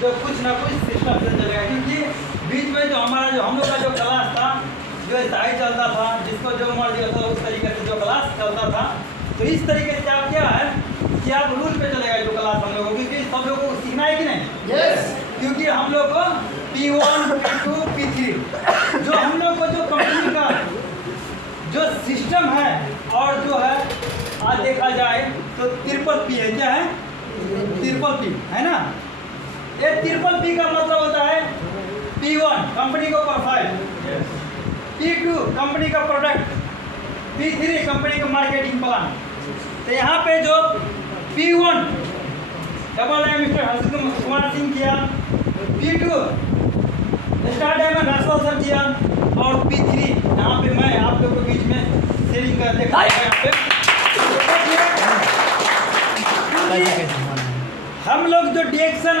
जो कुछ ना कुछ सिस्टम से चलेगा, क्योंकि बीच में जो हमारा जो हम लोग का जो क्लास था जो ऐसा ही चलता था, जिसको जो मर्जी होता उस तरीके से जो क्लास चलता था। तो इस तरीके से आप क्या है कि आप रूल पे चलेगा जो क्लास हम लोगों को, क्योंकि सब लोगों को सीखना है कि नहीं। यस। क्योंकि हम लोग को P1 P2 P3 जो हम लोग को जो कंपनी का जो सिस्टम है और जो है आज देखा जाए तो ट्रिपल पी है। क्या है? ट्रिपल पी है ना। ये ट्रिपल पी का मतलब होता है P1 कंपनी को प्रोफाइल, P2 कंपनी का प्रोडक्ट, P3 कंपनी का मार्केटिंग प्लान। तो यहाँ पे जो P1 डबल है मिस्टर हर्षित कुमार सिंह किया, P2 स्टार डायमंड रास्ता सर किया, और P3 यहाँ पे मैं आप लोगों के बीच में शेयरिंग कर देखा यहाँ पे। हम लोग जो डिएक्शन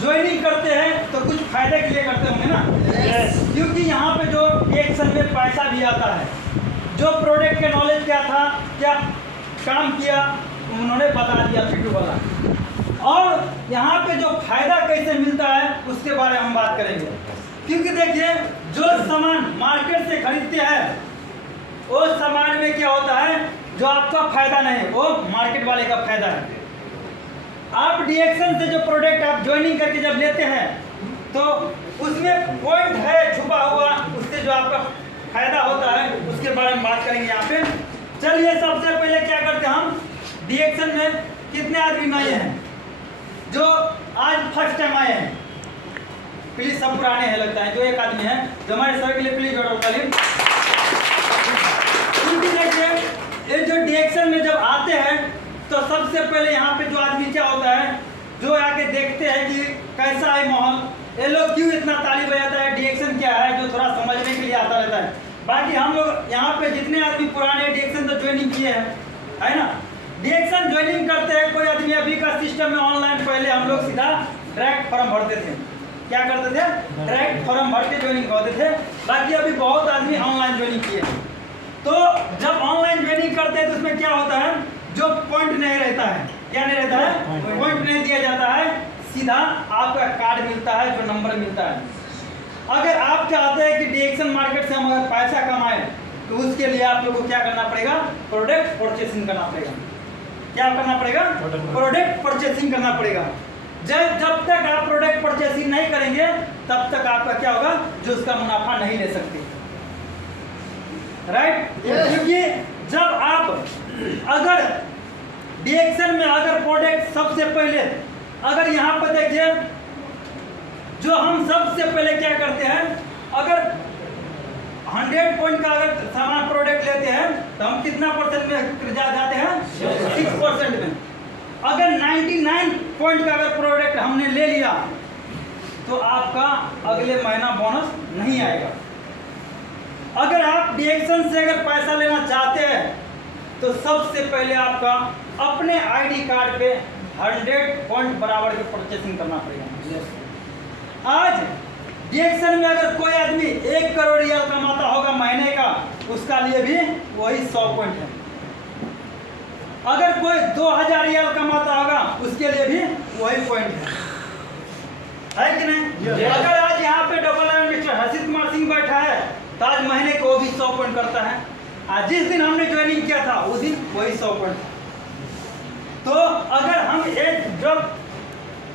ज्वाइनिंग करते हैं तो कुछ फायदे के लिए करते होंगे ना। क्योंकि यहाँ पे जो डिएक्शन में पैसा भी आता है, जो प्रोडक्ट के नॉलेज क्या था, क्या काम किया, उन्होंने बता दिया P2 वाला। और यहाँ पे जो फायदा कैसे मिलता है उसके बारे में हम बात करेंगे। क्योंकि देखिए जो सामान मार्केट से खरीदते हैं वो सामान में क्या होता है, जो आपका फायदा नहीं वो मार्केट वाले का फायदा है। आप डिएक्शन से जो प्रोडक्ट आप ज्वाइनिंग करके जब लेते हैं तो उसमें पॉइंट है छुपा हुआ, उससे जो आपका फायदा होता है उसके बारे में बात करेंगे यहाँ पे। चलिए सबसे पहले क्या करते हैं, हम डिएक्शन में कितने आदमी नए हैं जो आज फर्स्ट टाइम आए हैं? प्लीज सब पुराने हैं लगता है। जो एक आदमी है जो हमारे सर के लिए प्लीज जोड़ो ताली। क्योंकि देखिए ये जो डिएक्शन में जब आते हैं तो सबसे पहले यहाँ पे जो आदमी क्या होता है, जो आके देखते हैं कि कैसा है माहौल, ये लोग क्यों इतना ताली बजाता है, डिएक्शन क्या है, जो थोड़ा समझने के लिए आता रहता है। बाकी हम लोग यहाँ पे जितने आदमी पुराने डिएक्शन तो ज्वाइनिंग किए हैं है ना, डिएक्शन ज्वाइनिंग करते हैं कोई आदमी अभी का सिस्टम में ऑनलाइन, पहले हम लोग सीधा डायरेक्ट फॉर्म भरते थे। क्या करते थे? डायरेक्ट फॉर्म भर के ज्वाइनिंग करते थे। बाकी अभी बहुत आदमी ऑनलाइन ज्वाइनिंग किए। तो जब ऑनलाइन ज्वाइनिंग करते हैं तो उसमें क्या होता है, जो पॉइंट नहीं रहता है, क्या नहीं रहता है, पॉइंट नहीं दिया जाता है, सीधा आपका कार्ड मिलता है, जो नंबर मिलता है। अगर आप चाहते हैं कि डिएक्शन मार्केट से हम अगर पैसा कमाएं तो उसके लिए आप लोगों को क्या करना पड़ेगा, प्रोडक्ट परचेसिंग करना पड़ेगा। क्या करना पड़ेगा? प्रोडक्ट परचेसिंग करना पड़ेगा। जब तक आप प्रोडक्ट परचेसिंग नहीं करेंगे तब तक आपका क्या होगा, जो उसका मुनाफा नहीं ले सकते। राइट? क्योंकि जब आप अगर डिएक्शन में अगर प्रोडक्ट सबसे पहले, अगर यहाँ पर देखिए जो हम सबसे पहले क्या करते हैं, अगर 100 पॉइंट का अगर सामान प्रोडक्ट लेते हैं तो हम कितना परसेंट में जाते हैं? 6% में। अगर 99 पॉइंट का अगर प्रोडक्ट हमने ले लिया तो आपका अगले महीना बोनस नहीं आएगा। अगर आप डिएक्शन से अगर पैसा लेना चाहते हैं तो सबसे पहले आपका अपने आईडी कार्ड पे 100 पॉइंट बराबर की परचेसिंग करना पड़ेगा। आज डिएक्शन में अगर कोई आदमी 1 करोड़ रियाल कमाता होगा महीने का, उसका लिए भी वही 100 पॉइंट है। अगर कोई 2000 रियाल कमाता होगा उसके लिए भी वही पॉइंट है कि नहीं? अगर आज यहाँ पे डबल है मिस्टर हर्षित कुमार सिंह बैठा है तो आज महीने को वो भी 100 पॉइंट करता है। आज जिस दिन हमने ज्वाइनिंग किया था उस दिन वही 100 पॉइंट। तो अगर हम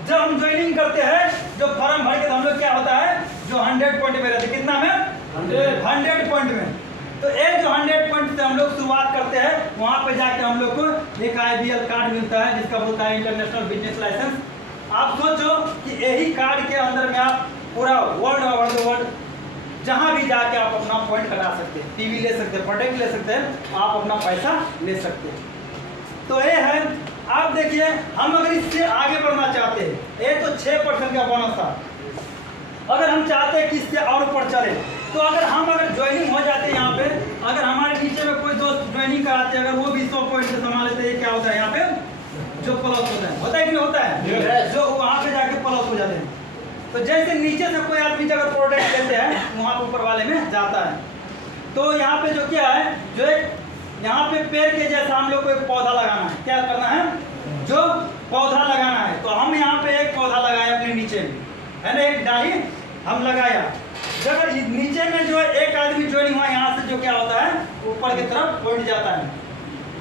जब हम ज्वाइनिंग करते हैं, जो फॉर्म भर के हम लोग क्या होता है, जो 100 पॉइंट में रहते, कितना में 100 पॉइंट में। तो एक जो 100 पॉइंट से हम लोग शुरुआत करते हैं, वहाँ पे जाके हम लोग को एक IBL कार्ड मिलता है जिसका बोलता है इंटरनेशनल बिजनेस लाइसेंस। आप सोचो कि यही कार्ड के अंदर में आप पूरा वर्ल्ड ओवर द वर्ल्ड जहाँ भी जाके आप अपना पॉइंट करा सकते हैं, टीवी ले सकते हैं, प्रोडक्ट ले सकते हैं, आप अपना पैसा ले सकते हैं। तो ये है, आप देखिए हम अगर इससे आगे बढ़ना चाहते हैं, ये तो 6% का बोनस था। अगर हम चाहते हैं कि इससे और ऊपर चले तो अगर ज्वाइनिंग हो जाते हैं यहाँ पे, अगर हमारे नीचे में कोई दोस्त ज्वाइनिंग कराते हैं, अगर वो भी 100 पॉइंट से संभाल लेते हैं, क्या होता है यहाँ पे जो प्लस होता है कि नहीं होता है, जो वहाँ पे जाके प्लस हो जाते हैं। तो जैसे नीचे से कोई आदमी अगर प्रोडक्ट लेते हैं वहाँ पे ऊपर वाले में जाता है। तो यहाँ पे जो क्या है, जो एक यहाँ पे पेड़ के जैसा हम लोग को एक पौधा लगाना है। क्या करना है? जो पौधा लगाना है। तो हम यहाँ पे एक पौधा लगाए अपने नीचे है ना, एक डाली हम लगाया। अगर नीचे में जो है एक आदमी ज्वाइनिंग हुआ, यहाँ से जो क्या होता है ऊपर की तरफ पॉइंट जाता है।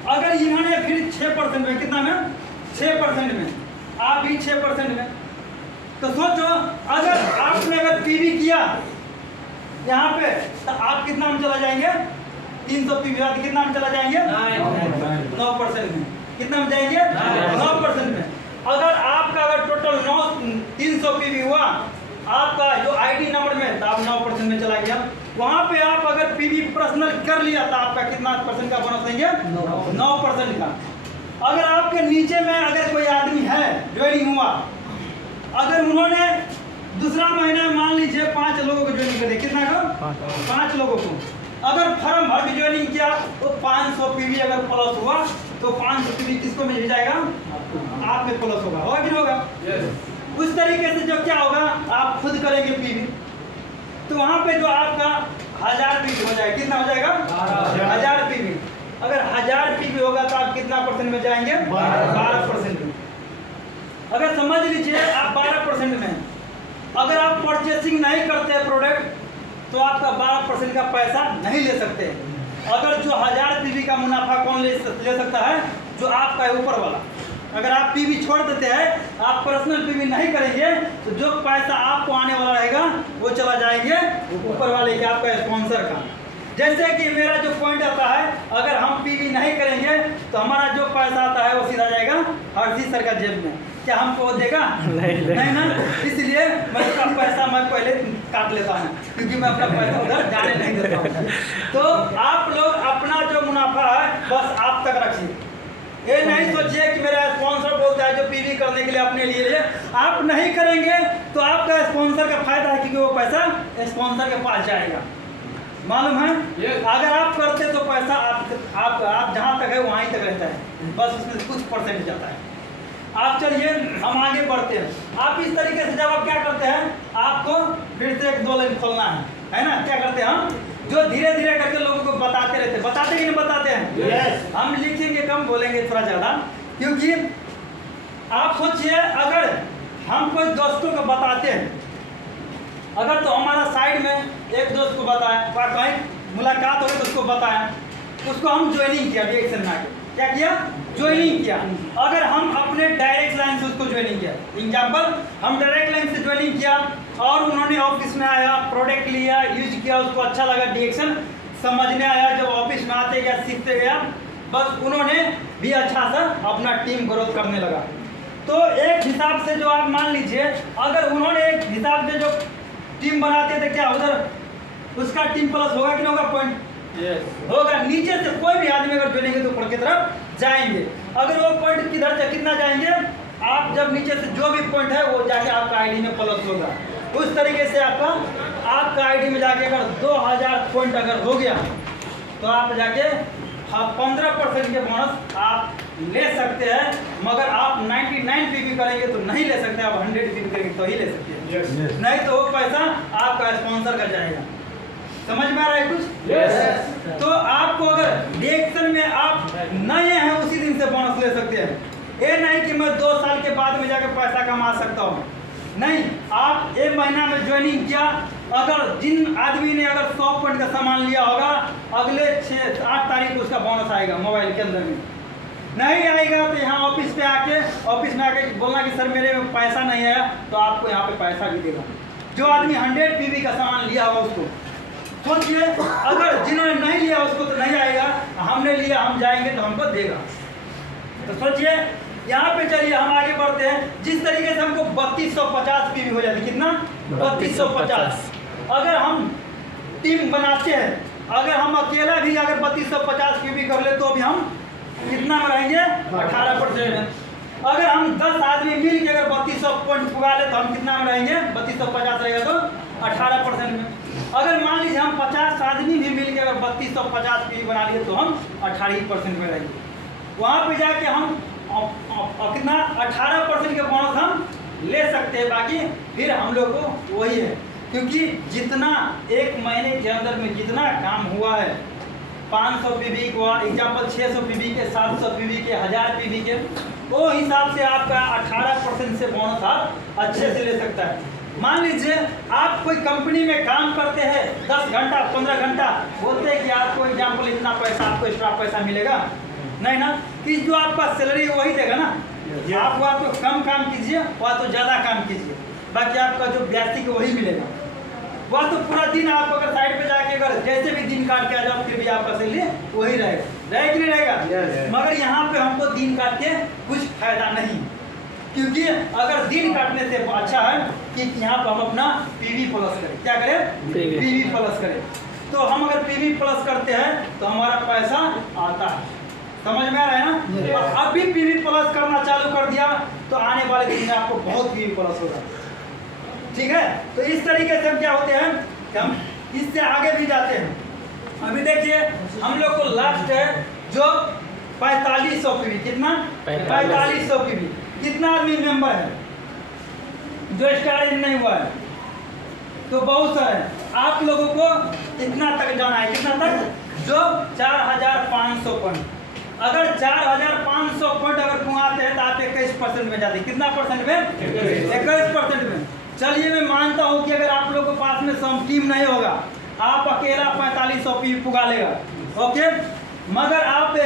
अगर इन्होंने फिर 6% में, कितना में 6% में, आप भी 6% में, तो सोचो अगर आपने अगर पीवी किया यहाँ पे तो आप कितना में चला जाएंगे, 300 पीवी बाद कितना में चला जाएंगे 9% में। कितना में जाएंगे 9% में। अगर आपका अगर टोटल 300 पीवी हुआ आपका जो आईडी नंबर में, तो आप 9% में चला गया। वहाँ पे आप अगर पीवी पर्सनल कर लिया तो आपका कितना % का बोनस देंगे 9% का। अगर आपके नीचे में अगर कोई आदमी है ज्वाइनिंग हुआ, अगर उन्होंने दूसरा महीना मान लीजिए 5 लोगों को ज्वाइनिंग कर दिया, कितना का 5 लोगों को, अगर फर्म भर भी ज्वाइनिंग किया तो 500 पीवी अगर प्लस हुआ तो 500 पीवी किसको मिल जाएगा, आप में प्लस होगा कि नहीं होगा। उस तरीके से जो क्या होगा आप खुद करेंगे पीवी, तो वहाँ पे जो आपका 1000 पीवी हो जाएगा, कितना हो जाएगा 1000 पीवी। अगर 1000 पीवी होगा तो आप कितना % में जाएंगे 12% में। अगर समझ लीजिए आप 12% में, अगर आप परचेसिंग नहीं करते प्रोडक्ट तो आपका 12% का पैसा नहीं ले सकते। अगर जो 1000 पीवी का मुनाफा कौन ले सकता है, जो आपका है ऊपर वाला। अगर आप पीवी छोड़ देते हैं, आप पर्सनल पीवी नहीं करेंगे तो जो पैसा आपको आने वाला रहेगा वो चला जाएंगे ऊपर वाले के, आपका स्पॉन्सर का। जैसे कि मेरा जो पॉइंट आता है, अगर हम पीवी नहीं करेंगे तो हमारा जो पैसा आता है वो सीधा जाएगा हर्षी सर का जेब में। क्या हमको वो देगा? नहीं ना। इसलिए मैं उसका पैसा मैं पहले काट लेता हूँ, क्योंकि मैं अपना पैसा उधर जाने नहीं देता हूँ। तो आप लोग अपना जो मुनाफा है बस आप तक रखिए। ये नहीं सोचिए कि मेरा स्पॉन्सर बोलता है जो पीवी करने के लिए अपने लिए, आप नहीं करेंगे तो आपका स्पॉन्सर का फायदा है, क्योंकि वो पैसा स्पॉन्सर के पास जाएगा। मालूम है अगर आप करते तो पैसा आप जहाँ तक है वहीं तक रहता है, बस उसमें कुछ % जाता है। आप चलिए हम आगे बढ़ते हैं। आप इस तरीके से जब आप क्या करते हैं, आपको फिर से 1-2 लाइन खोलना है ना। क्या करते हैं हम, जो धीरे धीरे करके लोगों को बताते रहते हैं। बताते कि नहीं बताते हैं? yes. हम लिखेंगे कम, बोलेंगे थोड़ा ज़्यादा, क्योंकि आप सोचिए अगर हम कोई दोस्तों को बताते हैं, अगर तो हमारा साइड में एक दोस्त को बताया, कहीं मुलाकात हो गई तो उसको बताया, उसको हम ज्वाइनिंग किया DXN में आके, क्या किया ज्वाइनिंग किया। अगर हम अपने डायरेक्ट लाइन से उसको ज्वाइनिंग किया, एग्जाम्पल हम डायरेक्ट लाइन से ज्वाइनिंग किया और उन्होंने ऑफिस में आया, प्रोडक्ट लिया, यूज किया, उसको अच्छा लगा, DXN समझने आया, जब ऑफिस में आते गया सीखते गया, बस उन्होंने भी अच्छा सा अपना टीम ग्रोथ करने लगा। तो एक हिसाब से जो आप मान लीजिए, अगर उन्होंने एक हिसाब से जो टीम बनाते थे, क्या उधर उसका टीम प्लस होगा कि नहीं होगा, पॉइंट होगा। नीचे से कोई भी आदमी अगर जुड़ेंगे तो ऊपर की तरफ जाएंगे। अगर वो पॉइंट किधर से कितना जाएंगे, आप जब नीचे से जो भी पॉइंट है वो जाके आपका आईडी में प्लस होगा। उस तरीके से आपका आईडी में जाके अगर 2000 पॉइंट अगर हो गया तो आप जाके 15% के बोनस आप ले सकते हैं। मगर आप 99 पीवी करेंगे तो नहीं ले सकते, आप 100 पीवी करेंगे तो ही ले सकते हैं। नहीं तो वो पैसा आपका स्पॉन्सर का जाएगा। समझ में आ रहा है कुछ? yes. तो आपको अगर DXN में आप नए हैं उसी दिन से बोनस ले सकते हैं। ये नहीं कि मैं 2 साल के बाद में जाकर पैसा कमा सकता हूँ, नहीं। आप 1 महीना में ज्वाइनिंग किया, अगर जिन आदमी ने अगर 100 पॉइंट का सामान लिया होगा, अगले 6-8 तारीख को उसका बोनस आएगा मोबाइल के अंदर में। नहीं आएगा तो यहाँ ऑफिस में आके बोलना कि सर मेरे में पैसा नहीं आया, तो आपको यहाँ पे पैसा भी देगा। जो आदमी 100 पीवी का सामान लिया होगा उसको सोचिए, अगर जिन्होंने नहीं लिया उसको तो नहीं आएगा, हमने लिया हम जाएंगे तो हमको देगा। तो सोचिए यहाँ पे, चलिए हम आगे बढ़ते हैं। जिस तरीके से हमको 3250 पीवी हो जाती, कितना 3250। अगर हम टीम बनाते हैं, अगर हम अकेला भी अगर 3250 पीवी कर ले तो भी हम कितना में रहेंगे 18% में। अगर हम 10 आदमी मिल के अगर 3200 पॉइंट पुगा ले तो हम कितना में रहेंगे, 3250 रहेगा तो 18% में। अगर मान लीजिए हम 50 आदमी भी मिल के अगर 3250 पीवी बना लिए तो हम 18% में रहेंगे। वहाँ पे जाके हम कितना 18% के बोनस हम ले सकते हैं। बाकी फिर हम लोग को वही है, क्योंकि जितना 1 महीने के अंदर में जितना काम हुआ है, 500 पीवी हुआ, एग्जाम्पल 600 पीवी के, 700 पीवी के, 1000 पीवी के, वो हिसाब से आपका 18% से बोनस आप अच्छे से ले सकता है। मान लीजिए आप कोई कंपनी में काम करते हैं 10 घंटा 15 घंटा, बोलते हैं कि आपको एग्जाम्पल इतना पैसा आपको एक्स्ट्रा पैसा मिलेगा, नहीं ना, कि जो आपका सैलरी है वही देगा ना। आप वहाँ तो कम काम कीजिए, वहाँ तो ज़्यादा काम कीजिए, बाकी आपका जो बेसिक वही मिलेगा। वह तो पूरा दिन आप अगर साइड पे जाके अगर जैसे भी दिन काट के आ जाओ फिर भी आपका सैलरी वही रहेगा कि नहीं रहेगा। मगर यहाँ पे हमको दिन काट के कुछ फायदा नहीं, क्योंकि अगर दिन काटने से अच्छा है कि यहाँ पर हम अपना पीवी प्लस करें। क्या करें? पीवी प्लस करें। तो हम अगर पीवी प्लस करते हैं तो हमारा पैसा आता है। समझ में आ रहा है ना? और अभी पीवी प्लस करना चालू कर दिया तो आने वाले दिन में आपको बहुत पीवी प्लस होगा। ठीक है, तो इस तरीके से हम क्या होते हैं कि हम इससे आगे भी जाते हैं। अभी देखिए हम लोग को लास्ट है जो 4500 पीवी। कितना? 4500 पीवी। कितना आदमी मेंबर है जो स्टार नहीं हुआ है? तो बहुत सारे। आप लोगों को इतना तक जाना है। कितना तक? जो 4500 पॉइंट। अगर 4500 पॉइंट अगर घुमाते हैं तो आप 21% में जाते हैं। कितना परसेंट में? 21% में। चलिए मैं मानता हूं कि अगर आप लोगों के पास में सम टीम नहीं होगा, आप अकेला 4500 पीवी पुगा लेगा, ओके। मगर आप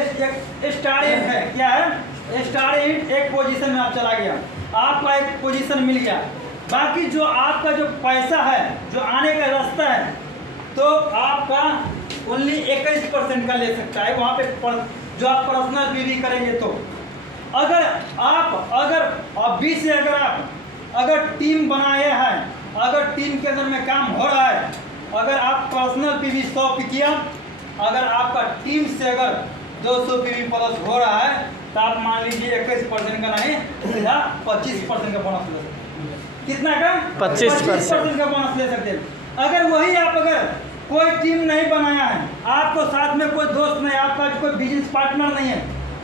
स्टार एट है, क्या है? स्टार एट एक पोजीशन में आप चला गया, आपका एक पोजीशन मिल गया। बाकी जो आपका जो पैसा है, जो आने का रास्ता है, तो आपका ओनली 21% का ले सकता है वहाँ पे जो आप पर्सनल पीवी करेंगे। तो अगर अभी से अगर टीम बनाए हैं, अगर टीम के अंदर में काम हो रहा है, अगर आप पर्सनल पीवी 100 पे किया, अगर आपका टीम से अगर 200 पीवी प्लस हो रहा है तो आप मान लीजिए 21% का नहीं, सीधा 25% का बोनस ले सकते हैं। कितना का? 25% का बोनस ले सकते हैं। अगर वही आप अगर कोई टीम नहीं बनाया है, आपको साथ में कोई दोस्त नहीं, आपका कोई बिजनेस पार्टनर नहीं है,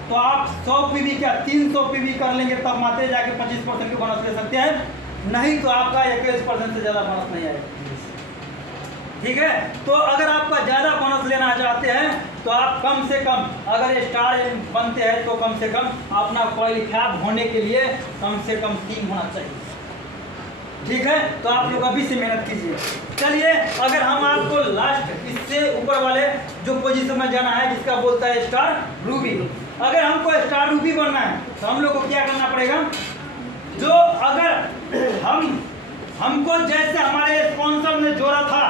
तो आप 100 पीवी क्या 300 पीवी कर लेंगे, तब मात्र जाके 25% के बोनस ले सकते हैं। नहीं तो आपका 21% से ज़्यादा बोनस नहीं आएगा। ठीक है, तो अगर आपका ज़्यादा बोनस लेना चाहते हैं तो आप कम से कम अगर स्टार बनते हैं तो कम से कम अपना क्वालिफाई होने के लिए कम से कम 3 होना चाहिए। ठीक है, तो आप लोग अभी से मेहनत कीजिए। चलिए, अगर हम आपको लास्ट इससे ऊपर वाले जो पोजीशन में जाना है, जिसका बोलता है स्टार रूबी, अगर हमको स्टार रूबी बनना है तो हम लोग को क्या करना पड़ेगा? जो अगर हमको जैसे हमारे स्पॉन्सर ने जोड़ा था,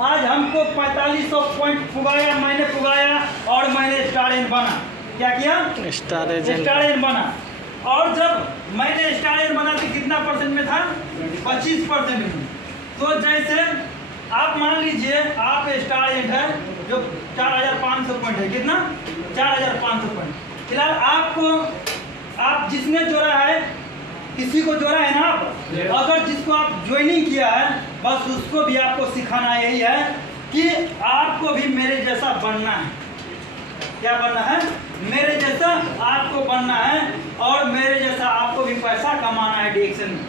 आज हमको 4500 पॉइंट पुगाया, मैंने पुगाया और मैंने स्टार एन बना। क्या किया? स्टार एन बना। और जब मैंने स्टार एन बना तो कितना परसेंट में था? 25% में। तो जैसे आप मान लीजिए आप स्टार एन है जो 4500 पॉइंट है। कितना? 4500 पॉइंट। फिलहाल आप जिसने जोड़ा है, किसी को जोड़ा है ना आप, अगर जिसको आप ज्वाइनिंग किया है, बस उसको भी आपको सिखाना यही है कि आपको भी मेरे जैसा बनना है। क्या बनना है? मेरे जैसा आपको बनना है और मेरे जैसा आपको भी पैसा कमाना है डिएक्शन में।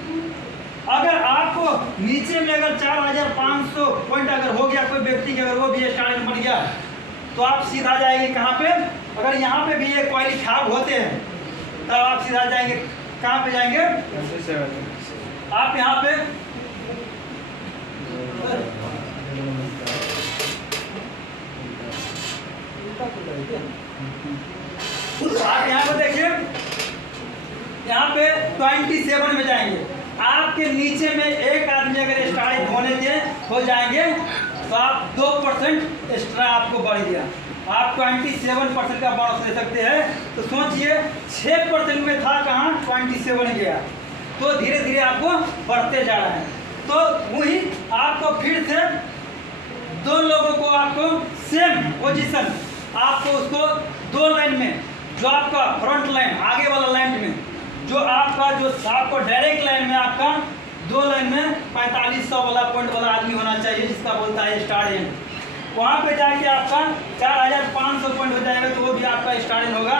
अगर आपको नीचे में अगर 4500 पॉइंट अगर हो गया कोई व्यक्ति के, अगर वो भी स्टार बन गया, तो आप सीधा जाएंगे कहाँ पे? अगर यहाँ पे भी ये क्वालिफाई होते हैं तब आप सीधा जाएंगे कहाँ पे जाएंगे? आप यहाँ पे आप यहाँ पे देखिए, यहाँ पे 27 में जाएंगे। आपके नीचे में एक आदमी अगर स्टार होने के हो जाएंगे तो आप 2% एक्स्ट्रा आपको बढ़ गया, आप 27% का बोनस ले सकते हैं। तो सोचिए 6% में था, कहाँ 27 गया, तो धीरे धीरे आपको बढ़ते जा रहा है। तो वही आपको फिर से 2 लोगों को आपको सेम पोजीशन, आपको उसको 2 लाइन में, जो आपका फ्रंट लाइन आगे वाला लाइन में, जो आपको डायरेक्ट लाइन में आपका 2 लाइन में 4500 वाला पॉइंट वाला आदमी होना चाहिए, जिसका बोलता है स्टार एन। वहाँ पे जाके आपका 4500 पॉइंट हो जाएगा, तो वो भी आपका स्टार इन होगा।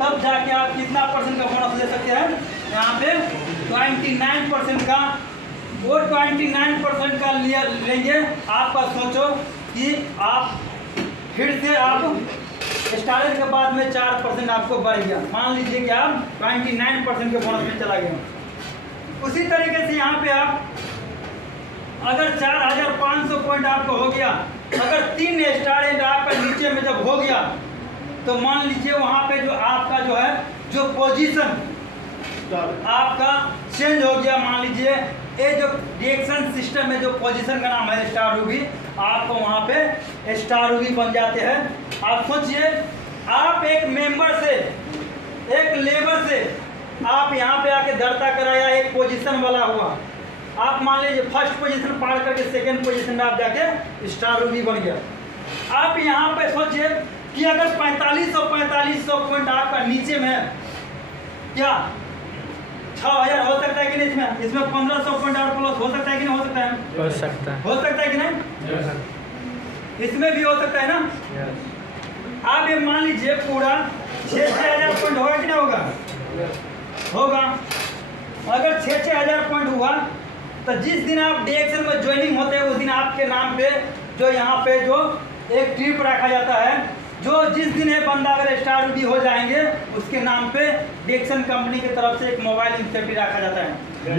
तब जाके आप कितना परसेंट का बोनस ले सकते हैं? यहाँ पे 29% का। वो 29% का लेंगे। आपका सोचो कि आप फिर से आप स्टार के बाद में 4% आपको बढ़ गया। मान लीजिए कि आप 29% के बोनस में चला गया। उसी तरीके से यहाँ पे आप अगर 4500 पॉइंट आपका हो गया, अगर 3 स्टार एंड आपका नीचे में जब हो गया तो मान लीजिए वहाँ पे जो आपका जो है जो पोजीशन आपका चेंज हो गया। मान लीजिए ये जो रिएक्शन सिस्टम में जो पोजीशन का नाम है स्टार रूबी, आपको वहाँ पे स्टार रूबी बन जाते हैं। आप सोचिए, आप एक मेंबर से, एक लेबर से आप यहाँ पे आके दर्ता कराया, एक पोजीशन वाला हुआ, आप मान लीजिए फर्स्ट पोजीशन पार करके सेकेंड पोजीशन में आप जाके स्टार रूबी बन गया। आप यहाँ पे सोचिए कि अगर 4500 पॉइंट आपका नीचे में है, क्या 6000 हो सकता है कि नहीं? इसमें 1500 पॉइंट और प्लस हो सकता है कि नहीं? हो सकता है, हो सकता है, हो सकता है कि नहीं? इसमें भी हो सकता है ना। आप ये मान लीजिए पूरा 6000 पॉइंट होगा कि नहीं होगा? होगा। अगर 6000 पॉइंट हुआ तो जिस दिन आप डीएक्सएल में ज्वाइनिंग होते हैं उस दिन आपके नाम पे जो यहाँ पे जो एक ट्रिप रखा जाता है, जो जिस दिन ये बंदा अगर स्टार रूबी हो जाएंगे उसके नाम पे डीएक्सएल कंपनी की तरफ से एक मोबाइल इंसेंटिव रखा जाता है।